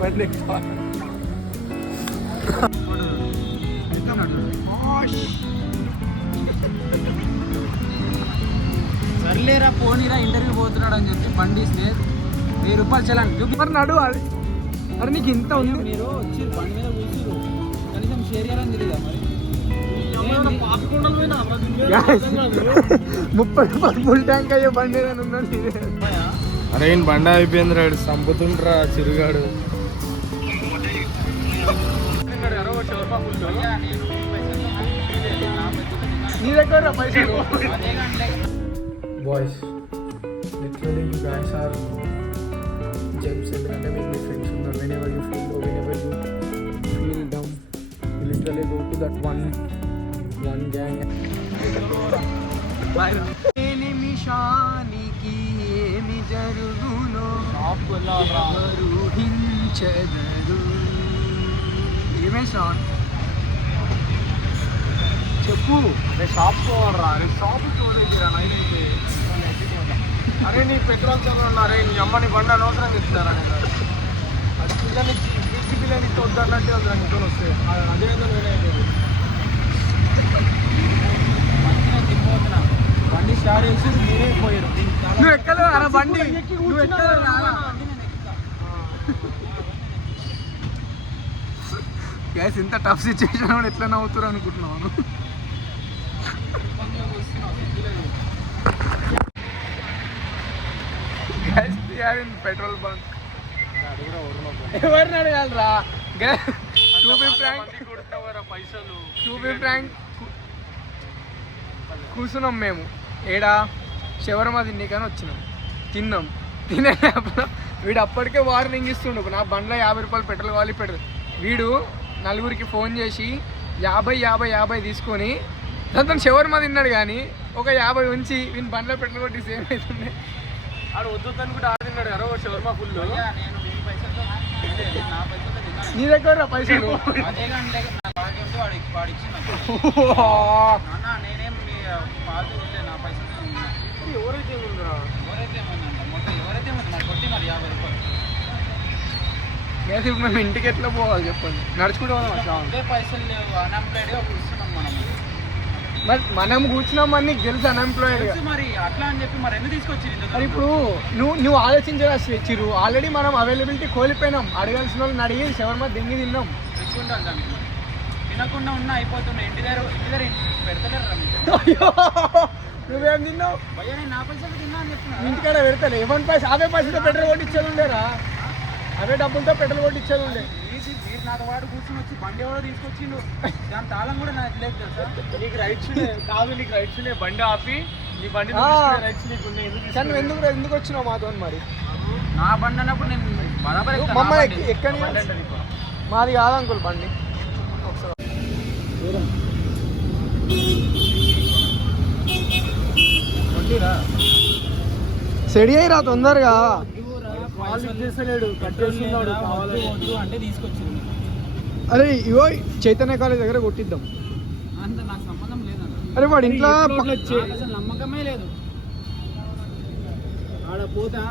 బండి సర్లేరా పోనీరా ఇంటర్వ్యూ పోతున్నాడు అని చెప్పి బండి ఇస్తే 1000 రూపాయలు చలాన్ మరి నడు. అరే నీకు ఇంత ఉంది, మీరు వచ్చి బండి మీద కూర్చురు కనీసం షేర్ చేయాలని తెలియదా మరి 30 రూపాయలు ఫుల్ ట్యాంక్ అయ్యే బండి ఏదైనా ఉందండి. అరే బండి అయిపోయింది రాడు, చంపుతుండ్రా చిరుగాడు. నీ దగ్గర పైసలు boys literally you guys are gems. ఎందుకంటే మీకు మీ ఫ్రెండ్స్ ఉన్నారు. whenever you feel low, whenever you feel down, you literally go to that one gang. నిమిషానికి ఏమి జరుగునో ఊహించగరు. ఏమే సార్ చెప్పు. షాప్ పోవరా, షాప్ చూడరా నైట్ అయితే. అరే నీ పెట్రోల్ చదవండి. అరే నీ అమ్మని బండి అనవసరం చెప్తారా నేను. అది పిల్లని బీచ్ పిల్లని వద్దన్నట్టే వద్దు నీతో వస్తే అదే బండి స్టార్ట్ చేసి మీరే పోయారు. నువ్వు ఎక్కలేవు అలా బండి. గ్యాస్ ఇంత టఫ్ సిచ్యువేషన్ కూడా ఎట్లా నవ్వుతారు అనుకుంటున్నాను. గ్యాస్ పెట్రోల్ బంక్ ఎవరిని అడగాలరా. కూర్చున్నాం మేము ఏడా శవర్మ తిన్నాకని వచ్చినాం. తినే వీడు అప్పటికే వార్నింగ్ ఇస్తుండు. నా బండ్లో 50 రూపాయలు పెట్రోల్ కావాలి పెట్రోల్. వీడు నలుగురికి ఫోన్ చేసి 50 తీసుకొని దాంతో శవర్మ తిన్నాడు. కానీ ఒక 50 ఉంచి వీని బండ్లో పెట్రోల్ కొట్టి సేమ్ అవుతుంది. ఆడు వద్దని కూడా ఆడినాడు. అరో శవర్మ ఫుల్. నీ దగ్గర పైసలు ఎవరైతే మేము ఇంటికి ఎట్లా పోవాలి చెప్పండి. నడుచుకుంటూ పైసలు లేవు, అన్ఎంప్లాయిడ్గా కూర్చున్నాం మనం. మరి మనం కూర్చున్నాం అని నీకు తెలుసు అన్ఎంప్లాయిడ్ మరి అట్లా అని చెప్పి మరి ఎందుకు తీసుకొచ్చి. మరి ఇప్పుడు నువ్వు ఆలోచించగా చిరు ఆల్రెడీ మనం అవైలబిలిటీ కోల్పోయినాం. అడగాల్సిన వాళ్ళని అడిగి శవర్మ దింగి తిన్నాం. తినకుండా ఉన్నా అయిపోతున్నాయి. ఇంటి దగ్గర పెడతలేరు. నువ్వేం తిన్నావు? భయ్యా నేను నా పైసలు తిన్నా అని చెప్తున్నా. ఇంటికాడ పెడతాను. ఏమని పైసలు అవే పైసలతో పెట్రోల్ కొట్టించేది ఉండేరా. అవే డబ్బులతో పెట్రోల్ కొట్టించేది ఉండే. మీరు నాతో వాడు కూర్చొని వచ్చి బండి ఎవరో తీసుకొచ్చిండు. దాని తాళం కూడా నాకు లేదు తెలుసా. నీకు రైట్స్ కాదు, నీకు రైట్స్ బండి ఆపి నీ బండి రైట్స్ నీకు నువ్వు ఎందుకు వచ్చినావు మాతో మరి. నా బండి అన్నప్పుడు నేను బరాబర్ మమ్మల్ని ఎక్కడ మాది కాదు అంకుల్ బండి. సెడి అయ్యి రా తొందరగా. అంటే తీసుకొచ్చింది. అరే ఇగో చైతన్య కాలేజ్ దగ్గర కొట్టిద్దాం. అంత నాకు సంబంధం లేదన్న. అరే వాడు ఇంట్లో నమ్మకమే లేదు. ఆడ పోతా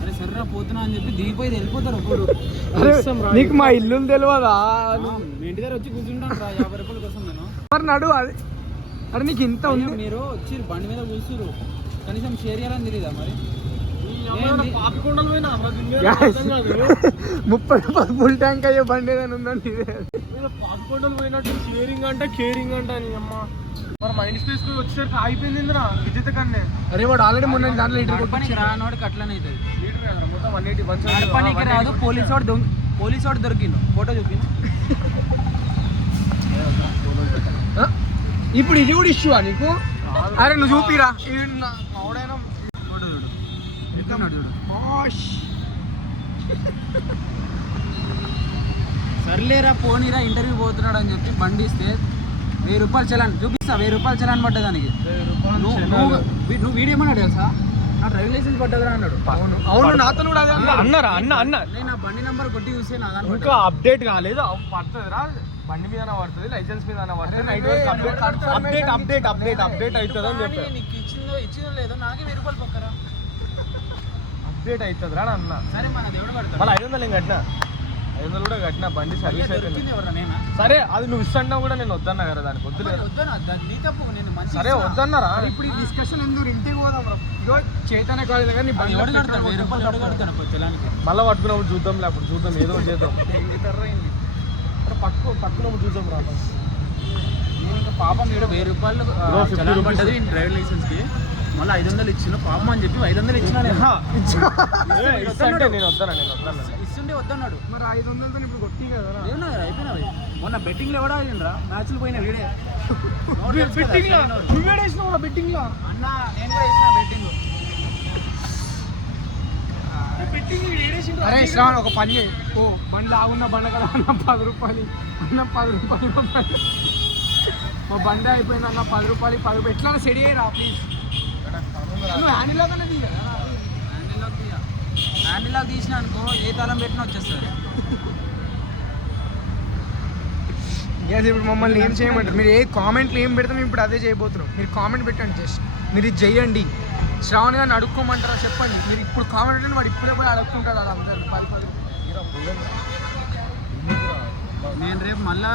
అరే సర్రా పోతున్నా అని చెప్పి దిగిపోయి వెళ్ళిపోతారు ఒకరు. నీకు మా ఇల్లు తెలియదా? మీ ఇంటి దగ్గర వచ్చి కూర్చుంటాను రా 50 రూపాయల కోసం నేను. మరి నడు. అరే నీకు ఇంత ఉంది. మీరు వచ్చి బండి మీద కూర్చురు కనీసం షేర్ చేయాలని తెలియదా మరి. 30 రూపాయలు ఫుల్ ట్యాంక్ అయ్యే బండి ఏదైనా ఉందండి. పాపికొండలు పోయినట్టు షేరింగ్ అంట కేరింగ్ అంట నీ అమ్మ. మరి మైండ్ స్పేస్ వచ్చేసరికి ఆగిపోయింది విజిత కన్నే. అరే వాడు ఆల్రెడీ మొన్న దాంట్లో పనికి రానోడికి అట్లనే అవుతుంది. లీటర్ కదా మొత్తం 180 పనికి రాదు. పోలీసు వాడు దొరికిండు. ఫోటో చూపించు. ఇప్పుడు ఇది కూడా ఇష్యూ నీకు. అరే నువ్వు చూపిరా. సర్లేరా పోనీరా ఇంటర్వ్యూ పోతున్నాడు అని చెప్పి బండి ఇస్తే 1000 రూపాయలు చలాన్ చూపిస్తా. 1000 రూపాయలు చలాన్ పడ్డా దానికి. నువ్వు వీడియో ఏమన్నాడు తెలుసా? నా డ్రైవింగ్ లైసెన్స్ పడ్డదా అన్నాడు. అవును నాతో కూడా అన్నారా. నేను ఆ బండి నెంబర్ కొట్టి చూస్తే నా దాంట్లో ఇంకా అప్డేట్ కాలేదు. పడుతుంది రా బండి మీద పడుతుంది, లైసెన్స్ మీద పడుతుంది. నైట్ వరకు అప్డేట్ అవుతుంది అని చెప్పి నీకు ఇచ్చిందో లేదో నాకే 1000 రూపాయలు పక్కరా. అప్డేట్ అవుతుంది రా అన్న. సరే మన దేవుడు పడతాడు. మళ్ళీ 500 ఏం కట్టినా, 500 కూడా కట్టినా, బండి సర్వీస్ అయితే. దొరికింది ఎవరా నేనా? సరే అది నువ్వు ఇస్తాన్నా కూడా నేను వద్దన్నా కదా, దానికి వద్దు లేదు. వద్దనా? నీ తప్పు, నేను మంచి సరే వద్దన్నారా. ఇప్పుడు ఈ డిస్కషన్ ఎందుకు ఇంటికి పోదాం రా. ఇగో చైతన్య కాలేజ్ దగ్గర నీ బండి ఎవడు కడతాడు? 1000 రూపాయలు ఎవడు కడతాడు తెలానికి? మళ్ళీ పట్టుకున్నప్పుడు చూద్దాం, లేకపోతే చూద్దాం, ఏదో ఒకటి చేద్దాం. పట్టుకున్నప్పుడు చూద్దాం రా. నేను ఇంకా పాపం వీడు 1000 రూపాయలు చలాన్ పడ్డది డ్రైవింగ్ లైసెన్స్కి, మళ్ళీ 500 ఇచ్చిన పాపం అని చెప్పి 500 ఇచ్చినా నేను. అంటే నేను వద్దన్నా, ఇస్తుండే వద్దన్నాడు. మరి 500తో ఇప్పుడు కొట్టి కదా ఏమన్నా అయిపోయినావి. మొన్న బెట్టింగ్లో ఎవడా ఆడిండ్రా? మ్యాచ్లు పోయినా వీడే. బెట్టింగ్ లో నువ్వే వేసినావు బెట్టింగ్ లో. అన్న నేను కూడా వేసిన బెట్టింగ్. అరే శ్రావణ్ ఒక పని చేయి. ఓ బండి ఆగున్న బండ కదా అన్న 10 రూపాయలు అన్న 10 రూపాయలు మా బండి అయిపోయింది అన్న 10 రూపాయలు ఎట్లా సెడి అయ్యి ప్లీజ్. నువ్వు హ్యాండిల్ కన్నా తీయ, హ్యాండిల్ లాక్ తీసిన అనుకో ఏ తాళం పెట్టినా వచ్చేస్తుంది. ఇప్పుడు మమ్మల్ని ఏం చేయమంటారు? మీరు ఏ కామెంట్లు ఏం పెడితే మేము ఇప్పుడు అదే చేయబోతున్నాం. మీరు కామెంట్ పెట్టండి, జస్ట్ మీరు ఇది చెయ్యండి. శ్రావణ్ గారిని అడుక్కోమంటారా చెప్పండి. మీరు ఇప్పుడు కామెంట్ పెట్టండి, వాడు ఇప్పుడే పోయి అడుక్కుంటాడు. అలా అందరు 10. నేను రేపు మళ్ళీ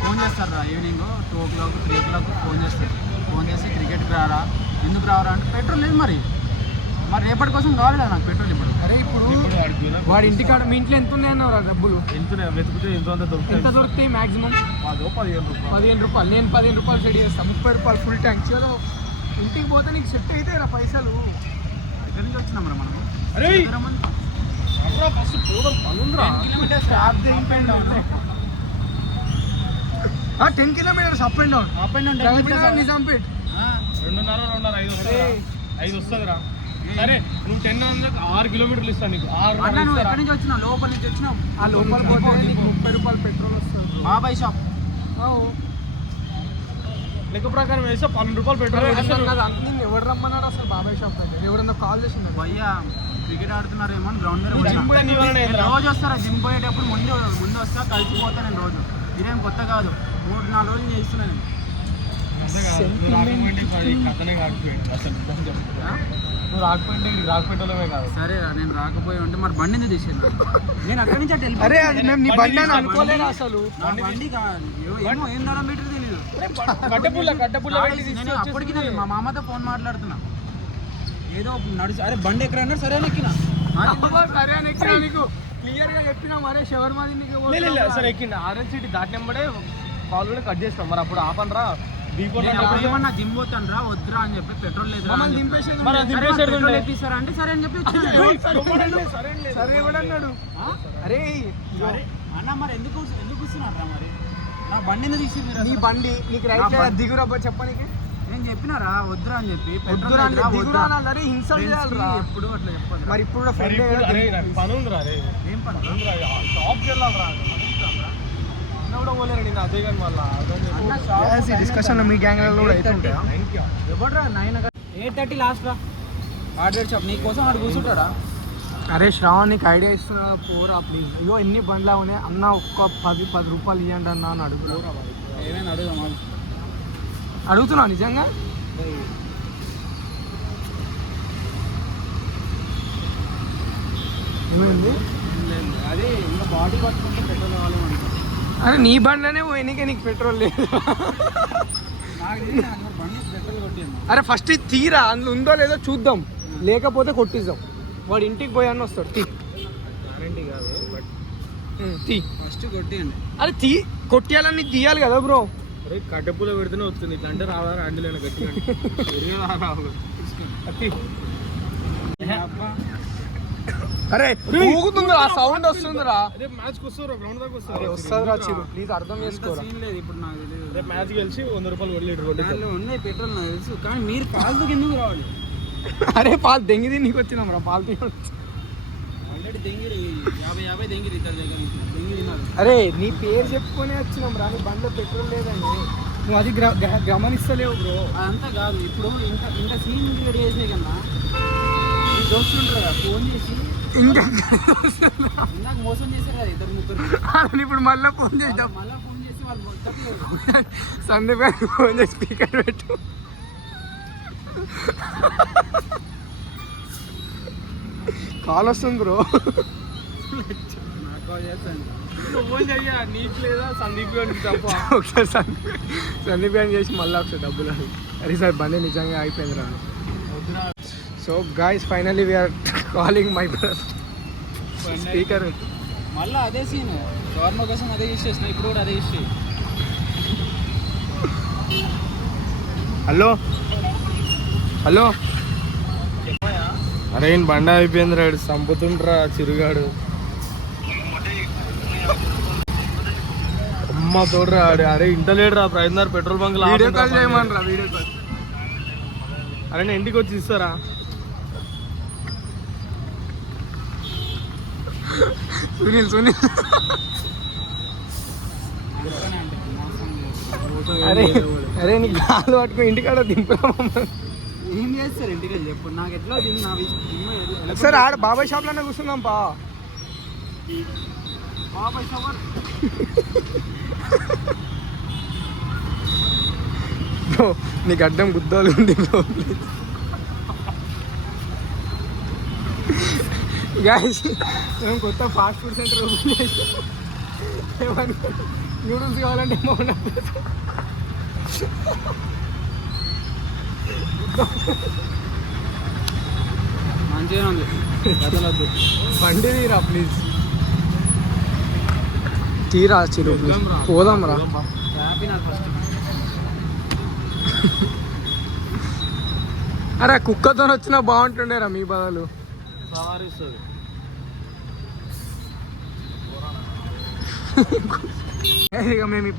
ఫోన్ చేస్తాను రా, ఈవినింగ్ 2 o'clock 3 o'clock ఫోన్ చేస్తాను. ఫోన్ చేసి క్రికెట్కి రారా, ఎందుకు రావరా అంటే పెట్రోల్ లేదు. మరి రేపటి కోసం కావాలి కదా నాకు పెట్రోల్. ఇప్పుడు అరే ఇప్పుడు వాడి ఇంటికాడ మీ ఇంట్లో ఎంత ఉన్నాయన్నావు రా డబ్బులు? ఎంత వెతుకుతే ఎంత దొరుకుతాయి మాక్సిమం? 15 రూపాయలు. నేను 15 రూపాయలు సెట్ చేస్తాను. 30 రూపాయలు ఫుల్ ట్యాంక్. చలో ఇంటికి పోతే నీకు సెట్ అయితే రా పైసలు. ఎక్కడి నుంచి వచ్చినాం రా మనము? అరే 10 kilometres up and down. Nizampet 2.5 5 వస్తుందిరా. సరే నువ్వు 10 6 కిలోమీటర్లు ఇస్తాను నీకు. నువ్వు ఎక్కడి నుంచి వచ్చినావు? లోపల నుంచి వచ్చినావు. ఆ లోపల పోతే నీకు 30 రూపాయలు పెట్రోల్ వస్తుంది. బాబాయ్ షాప్ లెక్క ప్రకారం వేస్తే 12 రూపాయలు పెట్రోల్. నేను ఎవరు రమ్మన్నాడు అసలు బాబాయ్ షాప్ దగ్గర? ఎవరన్నా కాల్ చేసిండు? భయ్యా క్రికెట్ ఆడుతున్నారేమో అని గ్రౌండ్ మీద రోజు వస్తారా? జిమ్ పోయేటప్పుడు ముందు వస్తా, కలిసిపోతా నేను రోజు. ఇదేం కొత్త కాదు, 3-4 రోజులు చేస్తున్నాను. నువ్వు రాకపోయింటే ఇది రాకపోయేటోళ్ళమే కాదు. సరే నేను రాకపోయి ఉంటే మరి బండి ఎందుకు తీసేది? నేను అక్కడి నుంచి అటు అరే అది మేము నీ బండి అని అనుకోలేదు అసలు. బండి ఏమో ఏం ధరం పెట్టి తెలియదు. నేను అప్పటికి మా మామతో ఫోన్ మాట్లాడుతున్నా, ఏదో నడిచి అరే బండి ఎక్కడ అన్నాడు. సరే అని ఎక్కినా. సరే అని ఎక్కినా, నీకు క్లియర్ గా చెప్పినా. మరే షవర్మా సరే ఎక్కింది. ఆరెంజ్ సిటీ దాటినప్పుడే కాల్ కూడా కట్ చేస్తాం. మరి అప్పుడు ఆపనరా ఏమన్నా జిమ్ పోతాను రా వద్దురా అని చెప్పి పెట్రోల్ లేదు ఎప్పిస్తారా అంటే సరే అని చెప్పి సరే అన్నాడు. అరే అన్న మరి ఎందుకు ఇస్తున్నారు రా? మరి నా బండి ఎందుకు తీసి మీరు? నీ బండి నీకు రైట్ దిగురా చెప్పడానికి నేను చెప్పినారా వద్దురా అని చెప్పి. దిగురా అన్నారే ఇన్సల్ట్ చేయాలి ఎప్పుడు అట్లా చెప్పదు. మరి ఇప్పుడు పని ఉందిరా. ఏం పని? షాప్కి వెళ్ళాలరా. కూడా పోలేరు నేను అదే కానీ మళ్ళీ డిస్కషన్ మీ గ్యాంగ్ కూడా అవుతుంటా. ఎవడరా 8:30 లాస్ట్ రా హార్డ్వేర్ షాప్. నీ కోసం అక్కడ కూర్చుంటాడా? అరే శ్రావణ్ నీకు ఐడియా ఇస్తున్నా పోరా ప్లీజ్. అయ్యో ఎన్ని బండ్లా ఉన్నాయి అన్న, ఒక్క 10 రూపాయలు ఇవ్వండి అన్న అని అడుగు. ఏమైనా అడుగుదామా? అడుగుతున్నా నిజంగా. ఏమైంది? అదే ఇంకా బాడీ పట్టుకుంటే పెట్రోల్ కావాలేమో. అరే నీ బండ్లోనే పోయినాకే నీకు పెట్రోల్ లేదు. బండి పెట్రోల్ కొట్టింది. అరే ఫస్ట్ తీరా, అందులో ఉందో లేదో చూద్దాం, లేకపోతే కొట్టిద్దాం. వాడు ఇంటికి పోయాన్ని వస్తాడు. గ్యారంటీ కాదు బట్ తీ ఫస్ట్ కొట్టియండి. అరే కొట్టియాలని తీయాలి కదా బ్రో. అరే కట్టెపులో పెడితేనే వస్తుంది. అంటే రావా హ్యాండిల్ గట్టిగా అరే ఊగుతుంది, ఆ సౌండ్ వస్తుందిరా. మ్యాచ్కి వస్తారు, గ్రౌండ్ దాకా వస్తుందిరా. చిరు ప్లీజ్ అర్థం చేసుకోరా. లేదు ఇప్పుడు నాకు తెలియదు. రేపు మ్యాచ్కి కలిసి 100 రూపాయలు కొట్టలేదు. ఉన్నాయి పెట్రోల్ నాకు తెలుసు, కానీ మీరు పాలతోకి ఎందుకు రావాలి? అరే పాలు దెంగిది నీకు వచ్చినాం రా. పాలు తిన ఆల్రెడీ దెంగిరి 50 దెంగిరి ఇద్దరు దగ్గర దెంగిరి తిన్నారు. అరే నీ పేరు చెప్పుకొని వచ్చినాం రా. నీ బండిలో పెట్రోల్ లేదని నువ్వు అది గమనిస్తలేవు బ్రో. అదంతా కాదు. ఇప్పుడు ఇంత సీన్ రెడీ చేసే కన్నా మీ దోస్తులు ఉంటారు కదా, ఫోన్ చేసి ఇందాక మోసం చేశారు కదా 2-3. ఇప్పుడు మళ్ళీ ఫోన్ చేద్దాం. మళ్ళీ ఫోన్ చేసి వాళ్ళు సందీప్ గారికి ఫోన్ చేసి స్పీకర్ పెట్టు. కాల్ వస్తుంది బ్రో. నాకు కాల్ చేస్తాను. నువ్వు చెయ్యా, నీకు లేదా సందీప్ గారికి తప్ప. ఒకసారి సందీప్ గారిని చేసి మళ్ళీ ఒకసారి డబ్బులు అడుగు. అరే సార్ బండి నిజంగా అయిపోయింది రా. So guys finally we are calling my brother speaker. మళ్ళీ అదే సీన్, గవర్నమెంట్ కోసం అదే యూస్ చేసిన, ఇప్పుడు కూడా అదే యూస్ చేయి. Hello hello. అరే బండ అయిపోయింది రాడు, చంపుతుండ్రా చిరుగాడు. అమ్మ తోడురా ఆడు. అరే ఇంట లేడురా ప్రయత్నారు పెట్రోల్ బంక్. వీడియో కాల్ చేయమనరా, వీడియో కాల్. అరే నేను ఇంటికి వచ్చి ఇస్తారా? సునీల్ అరే అరే నీ గాలు పట్టుకుని ఇంటికాడ దింపురా మమ్మల్ని. ఏం చేస్తారు ఇంటికి వెళ్ళి చెప్పు నాకు. ఎట్లా సార్ ఆడ బాబాయ్ షాప్లోనే కూర్చుందాం పా. బాబాయ్ షవర్ బ్రో నీకు అడ్డం గుద్దోలు ఉంది బ్రో. గాయస్ మేము కొత్త ఫాస్ట్ ఫుడ్ సెంటర్ ఓపెన్ చేసాం. నూడిల్స్ కావాలంటే మంచిగా ఉంది. కదలొద్దు. బండి తీరా ప్లీజ్, తీరా చిరు ప్లీజ్. పోదాం రా. హ్యాపీ నాకు ఫస్ట్. అరే కుక్కతో వచ్చినా బాగుంటుండేరా మీ బదులు. సవారిస్తుంది. ఇక మేము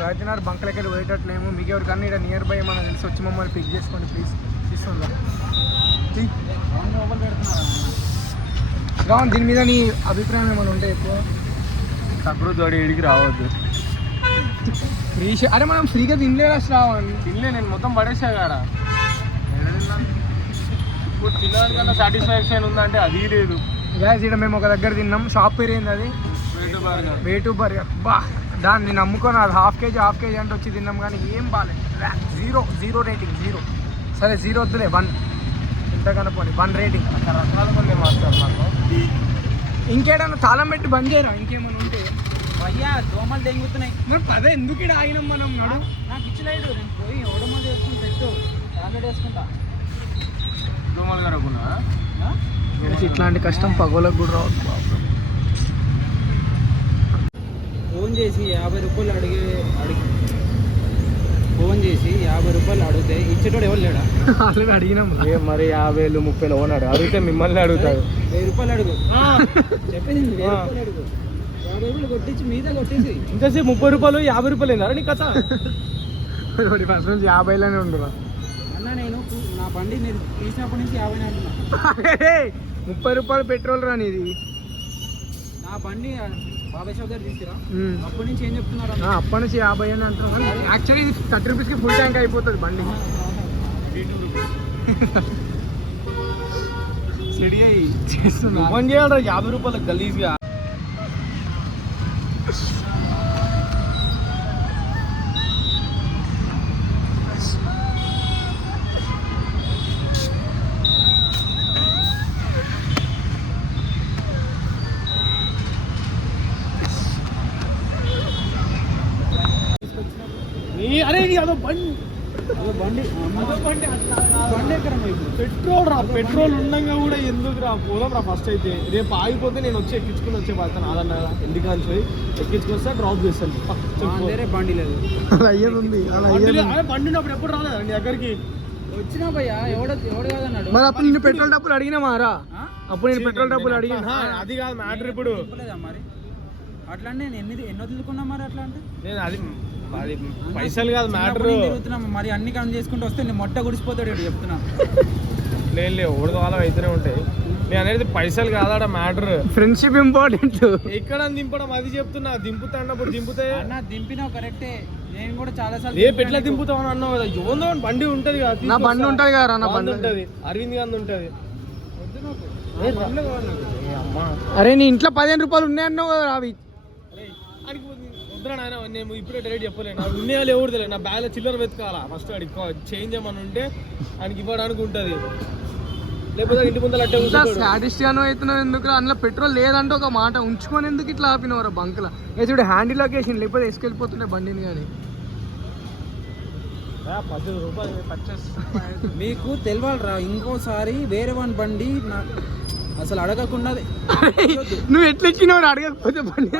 రాజనార్ బంకలకి పోయేటట్లేము. మీకు ఎవరికన్నా ఇక్కడ నియర్ బై మనం తెలిసి వచ్చి మమ్మల్ని పిక్ చేసుకోండి ప్లీజ్. తీసుకుందా రావణ్, దీని మీద నీ అభిప్రాయం ఏమైనా ఉంటే ఎక్కువ. తక్కువ తోడి ఇడికి రావద్దు. ఫ్రీ అరే మనం ఫ్రీగా తినలేదా శ్రావణ్? తినలే, నేను మొత్తం పడేసా కారా. ఇప్పుడు తినడానికన్నా సాటిస్ఫాక్షన్ ఉందంటే అది లేదు. గ్యాస్ ఇక్కడ మేము ఒక దగ్గర తిన్నాం. షాప్ పేరు ఏంది అది? వేటు బర్గర్. బా దాన్ని నమ్ముకొని అది హాఫ్ కేజీ అంటే వచ్చి తిన్నాం కానీ ఏం బాగాలేదు. Zero rating, zero. సరే జీరో వద్దులే, 1 ఇంతకన్నా పోనీ 1 రేటింగ్. రకాల కొన్ని మాస్టర్ నాకు. ఇంకేడన్నా తాళం పెట్టి బంద్ చేయరా ఇంకేమైనా ఉంటే? అయ్యా దోమలు దెంగుతున్నాయి. మరి పదే ఎందుకు ఇక్కడ ఆగినాం మనం? నడు నాకు ఇచ్చలేడు, నేను పోయి ఓడమో చేసుకుని తెచ్చు టాబ్లెట్ వేసుకుంటా. దోమలు కరగకుండా ఇట్లాంటి కష్టం పగోలకు కూడా రావద్దు. ఫోన్ చేసి 50 రూపాయలు అడిగి ఫోన్ చేసి 50 రూపాయలు అడిగితే ఇచ్చేటోడు ఎవరు లేడా? ఆల్రెడీ అడిగినాం. మరి 50,000 30,000 ఓనర్ అడిగితే మిమ్మల్ని అడుగుతాడు. 1000 రూపాయలు అడుగు చెప్పింది. 1000 రూపాయలు అడుగు. 50 రూపాయలు కొట్టించి మీద కొట్టేసి ఇంతసేపు 30 రూపాయలు 50 రూపాయలు ఏందా నీ కథ? 50లోనే ఉండురా అన్న. నేను నా బండి మీరు తీసినప్పటి నుంచి 50 అంటున్నా. 30 రూపాయలు పెట్రోల్ రానిది. నా బండి బాబాయ్ షాప్ దగ్గర తీసుకురా. అప్పటి నుంచి ఏం చెప్తున్నారు? అప్పటి నుంచి 50 అని అంటున్నాం. యాక్చువల్లీ ఇది 30 రూపీస్కి ఫుల్ ట్యాంక్ అయిపోతుంది బండి. సిడి అయ్యి చేస్తున్నా. ఫోన్ చేయాలి 50 రూపాయలు గలీజ్గా. అరే అదో బండి పెట్రోల్ రా. పెట్రోల్ ఉండగా కూడా ఎందుకు రా? పోదాం రా ఫస్ట్. అయితే రేపు ఆగిపోతే నేను వచ్చి ఎక్కించుకుని వచ్చే బాధ్యత నాదన్న. ఇంటికాంచి పోయి ఎక్కించుకొస్తా, డ్రాప్ చేస్తాను. బండి లేదు. బండి ఉన్నప్పుడు ఎప్పుడు రాలేదా నీ దగ్గరికి? వచ్చినా భయ్యా, ఎవడు కాదన్నాడు. మరి అప్పుడు నేను పెట్రోల్ డబ్బులు అడిగినామారా? అప్పుడు నేను పెట్రోల్ డబ్బులు అడిగిన. అది కాదు మ్యాటర్. ఇప్పుడు మరి అట్లా అంటే నేను ఎన్ని వదులుకున్నా మరి? అట్లా అంటే నేను అది పైసలు కాదు మ్యాటర్. తిరుగుతున్నాం మరి, అన్ని కౌంట్ చేసుకుంటూ వస్తే నేను మొట్ట గుడిసిపోతాడు చెప్తున్నా. లేదు ఓడదోళం అయితేనే ఉంటాయి. నేను అనేది పైసలు కాదాడ మ్యాటర్. Friendship important. ఎక్కడ దింపడం అది చెప్తున్నా. దింపుతా అన్నప్పుడు దింపుతే అన్న దింపినావు కరెక్టే. నేను కూడా చాలా సార్లు రేపు ఎట్లా దింపుతావు అని అన్నావు కదా. యోందో బండి ఉంటది కదా. నా బండి ఉంటది కదా. నా బండి ఉంటది, అరవింద్ గాంధీ ఉంటది. అరే నీ ఇంట్లో 15 రూపాయలు ఉన్నాయన్నావు కదా అవి. వద్దురా నాయన, నేను ఇప్పుడే డైరెక్ట్ చెప్పలేను. నాకు ఉన్నాయో ఎవరు తెలియదు. నా బ్యాగ్లో చిల్లర వెతుకాలా ఫస్ట్. అడిగి చేంజ్ ఏమని ఉంటే ఆయనకి ఇవ్వడానికి ఉంటుంది. లేకపోతే ఇంటి ముందర అట్టే ఇంకా కూర్చోడు. సాటిస్ట్ గాను అవుతున్నావు ఎందుకు? అందులో పెట్రోల్ లేదంటే ఒక మాట ఉంచుకొని ఎందుకు ఇట్లా ఆపినవరా బంకులో? చూడు హ్యాండిల్ లొకేషన్ లేకపోతే వేసుకెళ్ళిపోతుండే బండిని కానీ. 10 రూపాయలు పర్చేస్. మీకు తెలియాలరా, ఇంకోసారి వేరే వాని బండి నాకు అసలు అడగకుండా నువ్వు ఎట్లా ఎక్కినవారు అడగకపోతే బండి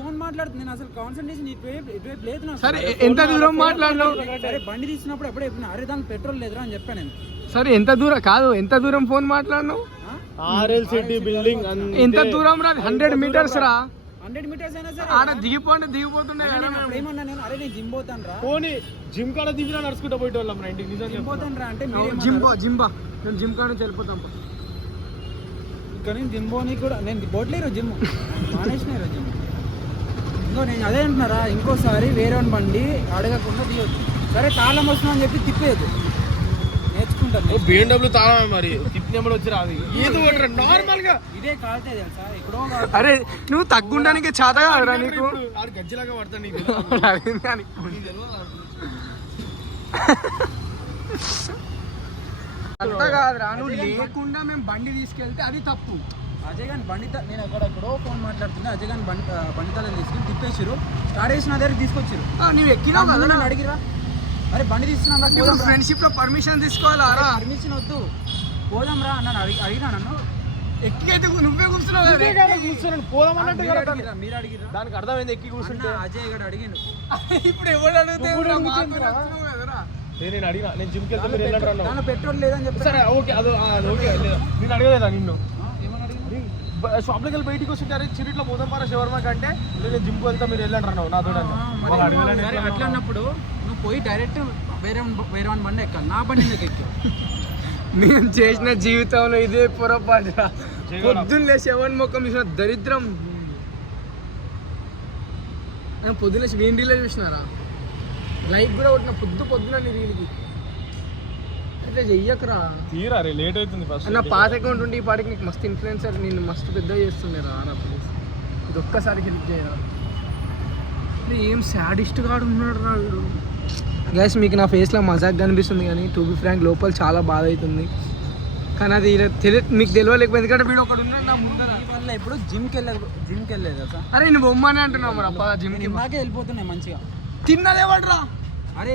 ఫోన్ మాట్లాడుతుంది. నేను అసలు కాన్సన్ట్రేషన్ ఇటువైపు లేదు నాకు. సరే ఎంత దూరం మాట్లాడినావు? సరే బండి తీసినప్పుడు ఎప్పుడే చెప్పిన, అరే దానికి పెట్రోల్ లేదురా అని చెప్పాను నేను. సరే ఎంత దూరం కాదు, ఎంత దూరం ఫోన్ మాట్లాడినావు? ఆర్ఎల్ సిటీ బిల్డింగ్ ఎంత దూరం రా? 100 మీటర్స్ రా. 100 మీటర్స్ అయినా సరే ఆడ దిగిపోతుండే ఏమన్నా నేను, అరే నేను జిమ్ పోతాను రా, పోనీ జిమ్ కాడ దిగినా నడుచుకుంటూ పోయేటోళ్ళం రా ఇంటికి. నిజంగా జిమ్ పోతాను రా అంటే జింబా నేను జిమ్ కాడ నుంచి వెళ్ళిపోతాం. కానీ జిమ్ పోనీ కూడా నేను పోట్లేరు జిమ్ మానేసినారు జిమ్. ఇంకో నేను అదే అంటున్నారా, ఇంకోసారి వేరే బండి అడగకుండా తీయొచ్చు. సరే తాళం వస్తున్నా అని చెప్పి తిప్పేది నేర్చుకుంటాను. BMW తాళం మరి తిప్పినప్పుడు వచ్చి రాదు. ఏదో నార్మల్ గా ఇదే కాల్తే తెలుసా ఎక్కడో. అరే నువ్వు తగ్గుండడానికి చేత కాదురా నీకు? ఆడు గజ్జిలాగా పడతాను నీకు. అంత కాదురా, నువ్వు లేకుండా మేము బండి తీసుకెళ్తే అది తప్పు. అజయ్ గాని బండి నేను ఎక్కడెక్కడో ఫోన్ మాట్లాడుతున్నా. అజయ్ గాని బండి తల తీసుకుని తిప్పేసారు, స్టార్ట్ చేసిన దగ్గర తీసుకొచ్చారు. నువ్వు ఎక్కినావు కదా, నన్ను అడిగిరా, అరే బండి తీస్తున్నా ఫ్రెండ్షిప్ లో పర్మిషన్ తీసుకోవాలా? పర్మిషన్ వద్దు, పోదాం రా నన్ను అడిగినా. నన్ను ఎక్కితే నువ్వే కూర్చున్నావు కదా. కూర్చొని పోదాం అన్నట్టు మీరు అడిగిరా, దానికి అర్థమైంది ఎక్కి కూర్చుంటే. అజయ్ గారు అడిగిండు. ఇప్పుడు ఎవరు అడిగితే నేను అడిగినా, నేను జిమ్కి వెళ్తే మీరు వెళ్ళండి అన్నావు. దాని పెట్రోల్ లేదని చెప్పి. సరే ఓకే, అది ఓకే. నేను అడగలేదా నిన్ను? షాప్లోకి వెళ్ళి బయటికి వస్తుంటారు, చిరిట్లో పోదాం పారా షవర్మా కంటే నేను జిమ్కి వెళ్తా మీరు వెళ్ళండి అన్నావు నాతో. అట్లా అన్నప్పుడు నువ్వు పోయి డైరెక్ట్ వేరే వాని బండి ఎక్కాలి, నా బండి ఎందుకు ఎక్కావు? నేను చేసిన జీవితంలో ఇదే పొరపాటు. పొద్దున్న లేచి ఎవరి ముఖం చూసిన దరిద్రం. పొద్దున్న వీండిలో చూసినారా, లైక్ కూడా కొట్టిన పొద్దున్న నీ వీడికి. అట్లా చెయ్యకురా, తీరా రే, లేట్ అవుతుంది. ఫస్ట్ నా పాత అకౌంట్ ఉండి ఈ పాటికి నీకు మస్తు ఇన్ఫ్లుయెన్సర్, నేను మస్తు పెద్ద చేస్తుండే రా నా ప్లీజ్. ఇది ఒక్కసారి హెల్ప్ చేయరా. ఏం సాడిస్ట్ గాడు ఉన్నాడు రా వీడు. గైస్ మీకు నా ఫేస్లో మజాక్ కనిపిస్తుంది కానీ టు బి ఫ్రాంక్ లోపల చాలా బాధ అవుతుంది. కానీ అది మీకు తెలియలేకపోయింది, ఎందుకంటే వీడు ఒకడు ఉన్నాడు నా ముందర. వల్ల ఇప్పుడు జిమ్కి వెళ్ళలేదు కదా. అరే నువ్వు బొమ్మనే అంటున్నావు మరి అప్ప జిమ్కి. నాకే వెళ్ళిపోతున్నాయి మంచిగా. తిన్నదేవాడ్రా? అరే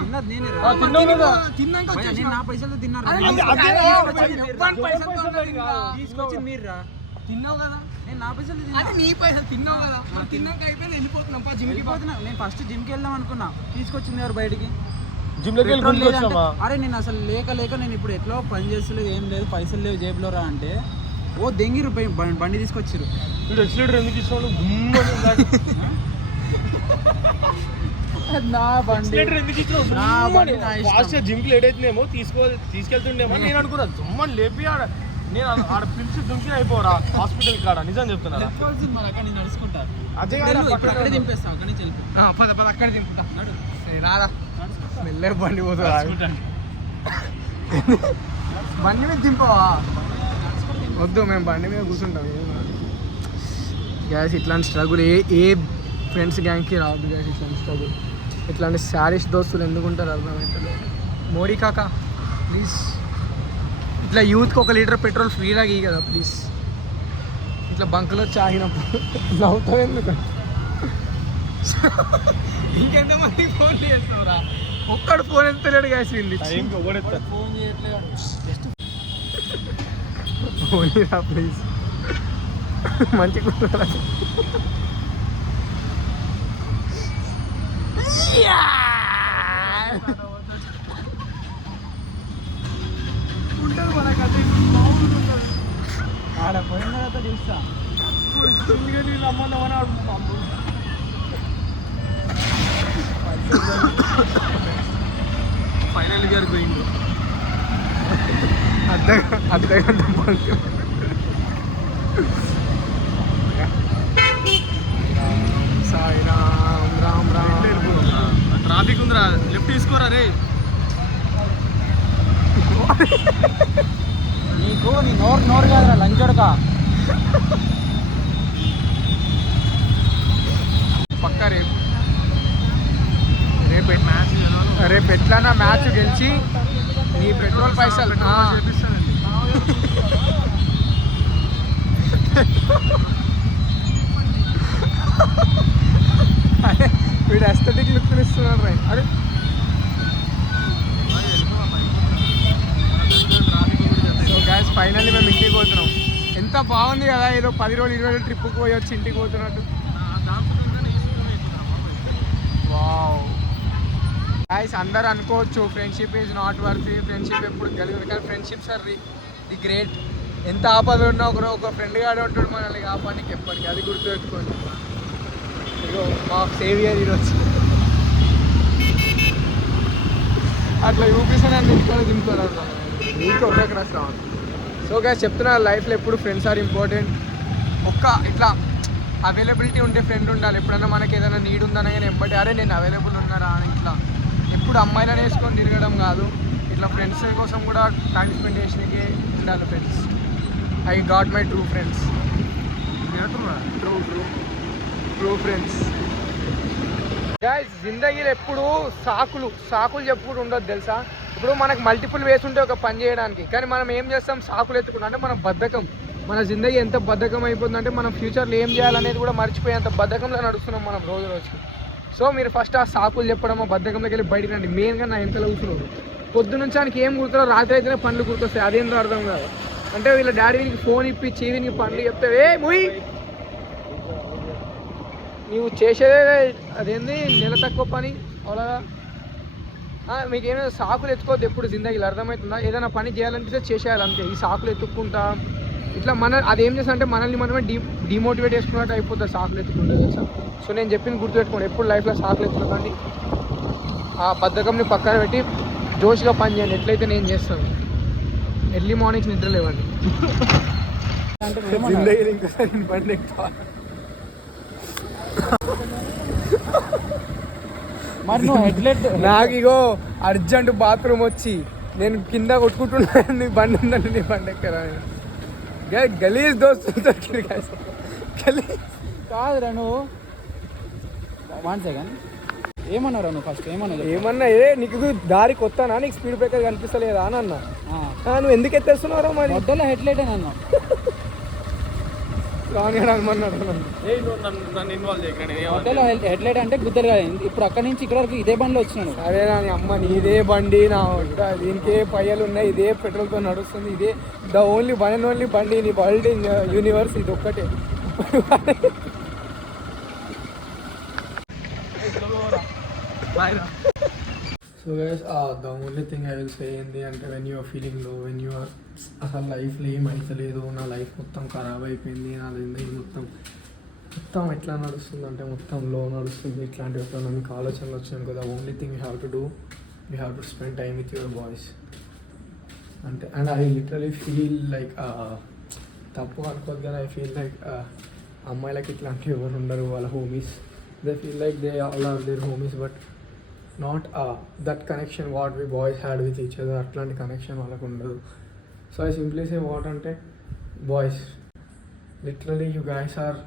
తిన్నది నేనే రా. తిన్నాక నేను నా పైసలతో తిన్నారు, తీసుకొచ్చి మీరు రా. తిన్నావు కదా, నేను నా పైసలు అది నీ పైసలు తిన్నావు కదా. తిన్నాక అయిపోయింది వెళ్ళిపోతున్నాం జిమ్కి. పోతున్నా నేను ఫస్ట్ జిమ్కి వెళ్దాం అనుకున్నా, తీసుకొచ్చింది ఎవరు బయటికి? జిమ్లోకి వెళ్ళి. అరే నేను అసలు లేక నేను ఇప్పుడు ఎట్లా పని చేస్తలేదు, ఏం లేదు, పైసలు లేవు జేబులో రా అంటే ఓ దెంగిరు బండి తీసుకొచ్చారు. వీడు ఎక్సిలేటర్ ఎందుకు ఇస్తాను? నా బండి ఎందుకు ఇచ్చిన జిమ్కి లేట్ అవుతుందేమో తీసుకెళ్తుండేమో నేను అనుకున్నా. జమ్మని లేపి నేను ఆడ పిలిచి దుంకి అయిపోరా హాస్పిటల్ కాడ. నిజం చెప్తున్నారా? నడుచుకుంటా అజయ్ అక్కడే దింపేస్తా, అక్కడి నుంచి వెళ్ళిపో. పద అక్కడ దింపుతా. రాదా మెల్లగా బండి పోతుంది. బండి మీద దింపవా? వద్దు, మేము బండి మీద కూర్చుంటాం. గ్యాస్ ఇట్లాంటి స్ట్రగుల్ ఏ ఫ్రెండ్స్ గ్యాంగ్కి రావద్దు గ్యాస్. ఇట్లాంటి స్ట్రగుల్, ఇట్లాంటి శారీస్ దోస్తులు ఎందుకు ఉంటారు అర్థమవుతుంది. మోడీ కాకా ప్లీజ్ ఇట్లా యూత్కి 1 లీటర్ పెట్రోల్ ఫ్రీగా ఇయ్యి కదా ప్లీజ్. ఇట్లా బంకులో చాగినప్పుడు నవ్వుతావు ఎందుకు? ఇంకెంతమంది ఫోన్ చేస్తావురా? ఒక్కడు ఫోన్ ఎత్తలేడు గ్యాస్ వీళ్ళు. ఫోన్ చేయట్లేదు, ఫోన్ ప్లీజ్ మంచిగా ఉంటుంది మనకైతే ఆడ పోయిన తర్వాత చూస్తా. ఫైనల్ గారు పోయిండు. అర్ధగంట సాయి రామ్ రామ్ రామ్. ట్రాఫిక్ ఉందిరా, లెఫ్ట్ తీసుకోరా రే. నీకు నీ నోరు కాదురా లంచోడక. పక్క రేపు ఎట్లా మ్యాచ్ గెలిచి నీ పెట్రోల్ పైసలు వీడు అస్థెటిక్ లుక్ ఇస్తున్నాడు రైట్. అరే సో గైస్ ఫైనల్లీ మేము ఇంటికి పోతున్నాం. ఎంత బాగుంది కదా, ఏదో 10 రోజులు 20 రోజులు ట్రిప్కి పోయి వచ్చి ఇంటికి పోతున్నట్టు. వావ్ గైస్, అందరు అనుకోవచ్చు friendship is not worth, friendship ఎప్పుడు కలిగి, కానీ ఫ్రెండ్షిప్స్ ఆర్ ది గ్రేట్. ఎంత ఆపద ఉన్నా ఒక ఫ్రెండ్ గానే ఉంటాడు మనల్ని కాపానికి ఎప్పటికీ, అది గుర్తుపెట్టుకోండి. ఇగో మా సేవియర్ ఈరోజు అట్లా చూపిస్తాను ఇంట్లో దింపుకోవాలి, నీకు ఒకే క్రాస్ రావాలి. సో గైస్ చెప్తున్నా, లైఫ్లో ఎప్పుడు ఫ్రెండ్స్ ఆర్ ఇంపార్టెంట్. ఇట్లా అవైలబిలిటీ ఉండే ఫ్రెండ్ ఉండాలి. ఎప్పుడైనా మనకి ఏదైనా నీడ్ ఉందన్నా కానీ ఎప్పటి అరే నేను అవైలబుల్ ఉన్నారా అని ఇట్లా ఎప్పుడు అమ్మాయిలను వేసుకొని తిరగడం కాదు, ఇట్లా ఫ్రెండ్స్ కోసం కూడా టైం స్పెండ్ చేసినకి ఉండాలి friends. I got my true friends, true friends. Guys జిందగీలో ఎప్పుడు సాకులు చెప్పుకుంటూ ఉండదు తెలుసా. ఇప్పుడు మనకు మల్టిపుల్ వేస్ ఉంటే ఒక పని చేయడానికి, కానీ మనం ఏం చేస్తాం, సాకులు ఎత్తుకుంటాం. అంటే మన బద్ధకం, మన జిందగీ ఎంత బద్ధకం అయిపోతుందంటే మనం ఫ్యూచర్లో ఏం చేయాలనేది కూడా మర్చిపోయేంత బద్ధకంలో నడుస్తున్నాం మనం రోజుకి. సో మీరు ఫస్ట్ ఆ సాకులు చెప్పడం, ఆ బద్ధకంలోకి వెళ్ళి బయటకు రండి. మెయిన్గా నా ఎంతలో కూర్చున్నాడు పొద్దు నుంచి ఆయనకి ఏం గుర్తురా, రాత్రి అయితేనే పనులు గుర్తొస్తాయి. అదేంటో అర్థం కాదు. అంటే వీళ్ళ డాడీ వీనికి ఫోన్ ఇప్పించి వీనికి పనులు చెప్తే ఏ ముయ్ నువ్వు చేసేదే అదేంది నెల తక్కువ పని అలాగా. మీకేమైనా సాకులు ఎత్తుకోవద్దు ఎప్పుడు జిందగీలో, అర్థమవుతుందా? ఏదైనా పని చేయాలనిపిస్తే చేసేయాలి అంతే. ఈ సాకులు ఎత్తుక్కుంటా ఇట్లా అదేం చేస్తా అంటే మనల్ని మనమే డిమోటివేట్ చేసుకున్నట్టు అయిపోతుంది సాకులు ఎత్తుకుంటే తెలుసా. సో నేను చెప్పింది గుర్తుపెట్టుకోండి, ఎప్పుడు లైఫ్లో సాకులు ఎత్తుకోకండి. ఆ బద్ధకంని పక్కన పెట్టి జోష్గా పని చేయండి. ఎట్లయితే నేను చేస్తాను, ఎర్లీ మార్నింగ్స్ నిద్ర లేవండి. జిందగీలో ఇంకోసారి నేను బండి ఎక్కువ. మరి నువ్వు హెడ్లైట్ నాకు ఇగో అర్జెంట్ బాత్రూమ్ వచ్చి నేను కింద కొట్టుకుంటున్నాను, నీ బండి ఉందండి, నీ బండి ఎక్కరా. గలీజ్ దోస్తు గలీజ్ కాదురా నువ్వు. 1 సెకండ్ ఏమన్నారా నువ్వు? ఫస్ట్ ఏమన్నా నీకు దారి కొత్తనా, నీకు స్పీడ్ బ్రేకర్ కనిపిస్తలేదా అని అన్నా. నువ్వు ఎందుకు ఎత్తేస్తున్నారా మరి? వడ్డలో హెడ్లైట్ అని అన్నా. హెడ్లైట్ అంటే గుద్దలు కాదు. ఇప్పుడు అక్కడి నుంచి ఇక్కడ వరకు ఇదే బండిలో వచ్చినాను. అదే నా అమ్మ, నీదే బండి, నా దీనికే పయ్యలు ఉన్నాయి, ఇదే పెట్రోల్తో నడుస్తుంది, ఇదే the only one and only బండి నీ వరల్డ్ ఇన్ యూనివర్స్, ఇది ఒక్కటే. So guys the only thing I will say ఏంటి అంటే, వెన్ యూ ఆర్ ఫీలింగ్ లో, వెన్ యూ ఆర్ అసలు లైఫ్లో ఏం అవుతలేదు, నా లైఫ్ మొత్తం ఖరాబ్ అయిపోయింది, నా జిందగీ మొత్తం ఎట్లా నడుస్తుంది అంటే మొత్తం లో నడుస్తుంది, ఇట్లాంటి ఎప్పుడైనా మీకు ఆలోచనలు వచ్చాను కదా, only thing you have to do, you have to spend time with your boys అంటే. And I literally feel like తప్పు అనుకోదు కానీ ఐ ఫీల్ లైక్ అమ్మాయిలకి ఇట్లాంటివి ఎవరు ఉండరు, వాళ్ళ homies, they feel like they all are their homies, but not that connection what we boys had with each other, అట్లాంటి కనెక్షన్ వాళ్ళకు ఉండదు. So I simply say what అంటే, boys literally you guys are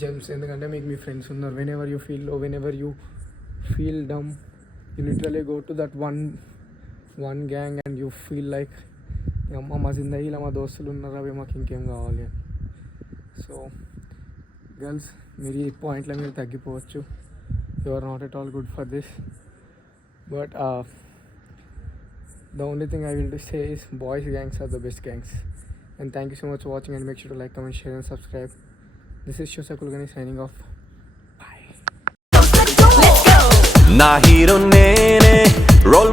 gems. ఎందుకంటే మీకు మీ friends ఉన్నారు. Whenever you feel low, whenever you feel dumb, you literally go to that one gang and you feel like అమ్మ మా జిందగీలో మా దోస్తులు ఉన్నారు, అవి మాకు ఇంకేం కావాలి అని. సో గర్ల్స్, మీరు ఈ పాయింట్లో మీరు తగ్గిపోవచ్చు. You are not at all good for this, but the only thing I will say is boys gangs are the best gangs. And thank you so much for watching, and make sure to like, comment, share and subscribe. This is Shosha Kulgani signing off. Bye. Na hero nene role